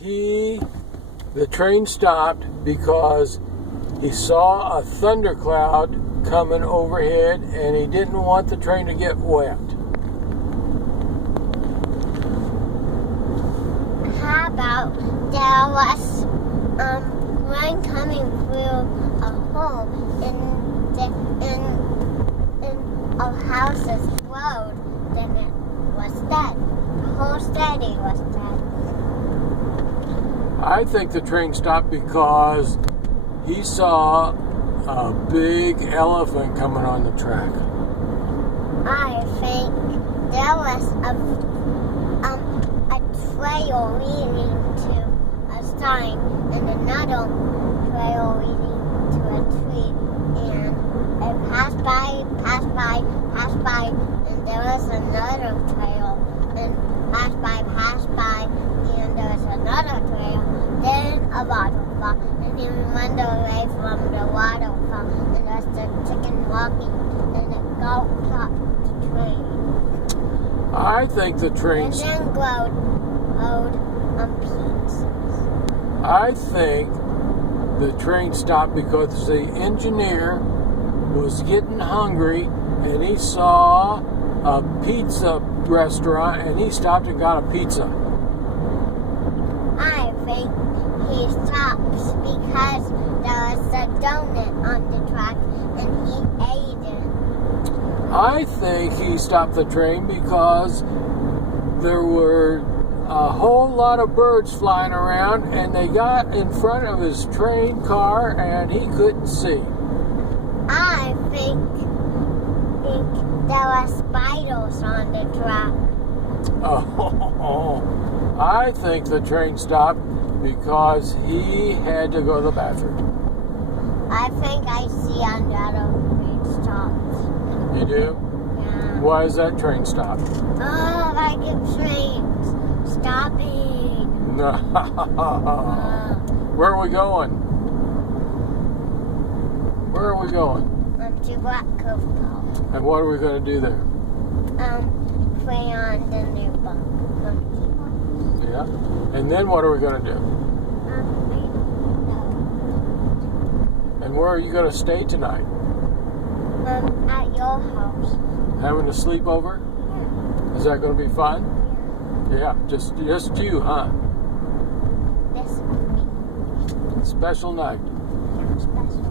The train stopped because he saw a thundercloud coming overhead and he didn't want the train to get wet. How about there was rain coming through a hole in a house's road, then it was dead. The whole city was dead. I think the train stopped because he saw a big elephant coming on the track. I think there was a trail leading to a sign and another trail leading to a tree, and it passed by, and there was another trail, and passed by, and there was another trail, then a waterfall, and he went away from the waterfall, and there's the chicken walking, and it got caught the train. I think the train... And then glowed on pieces. I think the train stopped because the engineer was getting hungry and he saw a pizza restaurant and he stopped and got a pizza. I think he stops because there was a donut on the track and he ate it. I think he stopped the train because there were a whole lot of birds flying around and they got in front of his train car and he couldn't see. I think there were spiders on the track. Oh, I think the train stopped because he had to go to the bathroom. I think I see another train stops. You do? Yeah. Why is that train stopped? Oh, like a train stopping. No. Where are we going? Where are we going? To Black Cove Park. And what are we going to do there? Play on the new monkey ones. Yeah. And then what are we going to do? I don't know. And where are you going to stay tonight? At your house. Having a sleepover? Yeah. Is that going to be fun? Yeah, just you, huh? This week. Special night. Yeah, special.